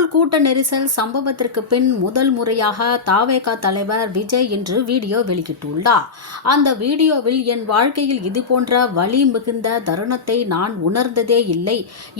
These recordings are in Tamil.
பொருள் கூட்ட நெரிசல் சம்பவத்திற்கு பின் முதல் முறையாக தாவேகா தலைவர் விஜய் இன்று வீடியோ வெளியிட்டுள்ளார். அந்த வீடியோவில் என் வாழ்க்கையில் இதுபோன்ற வலி மிகுந்த தருணத்தை நான் உணர்ந்ததே இல்லை.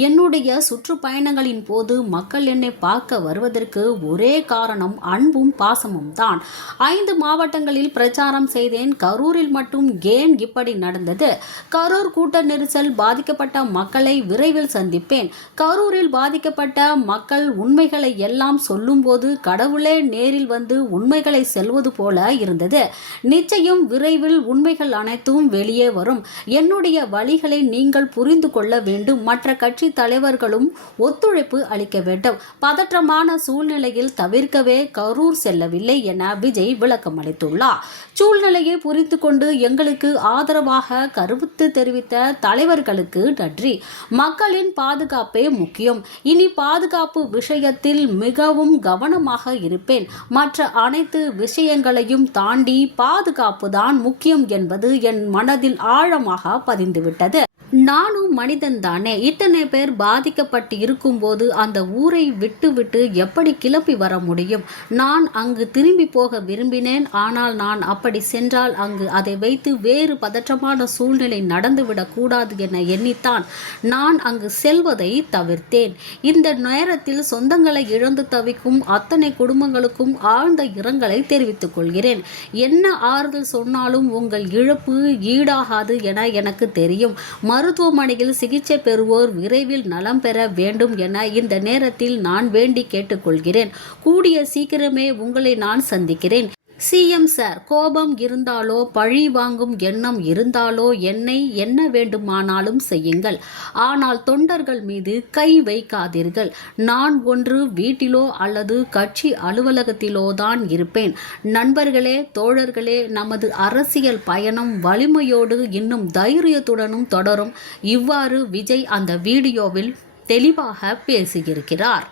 என்னுடைய சுற்றுப்பயணங்களின் போது மக்கள் என்னை பார்க்க வருவதற்கு ஒரே காரணம் அன்பும் பாசமும் தான். ஐந்து மாவட்டங்களில் பிரச்சாரம் செய்தேன். கரூரில் மட்டும் ஏன் இப்படி நடந்தது? கரூர் கூட்ட நெரிசல் பாதிக்கப்பட்ட மக்களை விரைவில் சந்திப்பேன். கரூரில் பாதிக்கப்பட்ட மக்கள் உண்மைகளை எல்லாம் சொல்லும்போது கடவுளே நேரில் வந்து உண்மைகளை செல்வது போல இருந்தது. நிச்சயம் விரைவில் உண்மைகள் அனைத்தும் வெளியே வரும். என்னுடைய வழிகளை நீங்கள் புரிந்து கொள்ள வேண்டும். மற்ற கட்சி தலைவர்களும் ஒத்துழைப்பு அளிக்க வேண்டும். பதற்றமான சூழ்நிலையில் தவிர்க்கவே கரூர் செல்லவில்லை என விஜய் விளக்கம் அளித்துள்ளார். சூழ்நிலையை புரிந்து கொண்டு எங்களுக்கு ஆதரவாக கருத்து தெரிவித்த தலைவர்களுக்கு நன்றி. மக்களின் பாதுகாப்பே முக்கியம். இனி பாதுகாப்பு விஷயம் விஷயத்தில் மிகவும் கவனமாக இருப்பேன். மற்ற அனைத்து விஷயங்களையும் தாண்டி பாதுகாப்பு தான் முக்கியம் என்பது என் மனதில் ஆழமாக பதிந்துவிட்டது. நானும் மனிதன் தானே. இத்தனை பேர் பாதிக்கப்பட்டு இருக்கும்போது அந்த ஊரை விட்டு விட்டு எப்படி கிளப்பி வர முடியும்? நான் அங்கு திரும்பி போக விரும்பினேன். ஆனால் நான் அப்படி சென்றால் அங்கு அதை வைத்து வேறு பதற்றமான சூழ்நிலை நடந்துவிடக் கூடாது என எண்ணித்தான். நான் அங்கு செல்வதை தவிர்த்தேன். இந்த நேரத்தில் சொந்தங்களை இழந்து தவிக்கும் அத்தனை குடும்பங்களுக்கும் ஆழ்ந்த இரங்கலை தெரிவித்துக் கொள்கிறேன். என்ன ஆறுதல் சொன்னாலும் உங்கள் இழப்பு ஈடாகாது என எனக்கு தெரியும். மருத்துவமனையில் சிகிச்சை பெறுவோர் விரைவில் நலம் பெற வேண்டும் என இந்த நேரத்தில் நான் வேண்டி கேட்டுக்கொள்கிறேன். கூடிய சீக்கிரமே உங்களை நான் சந்திக்கிறேன். சிஎம் சார் கோபம் இருந்தாலோ பழி வாங்கும் எண்ணம் இருந்தாலோ என்னை என்ன வேண்டுமானாலும் செய்யுங்கள். ஆனால் தொண்டர்கள் மீது கை வைக்காதீர்கள். நான் ஒன்று வீட்டிலோ அல்லது கட்சி அலுவலகத்திலோ தான் இருப்பேன். நண்பர்களே தோழர்களே நமது அரசியல் பயணம் வலிமையோடு இன்னும் தைரியத்துடனும் தொடரும். இவ்வாறு விஜய் அந்த வீடியோவில் தெளிவாக பேசியிருக்கிறார்.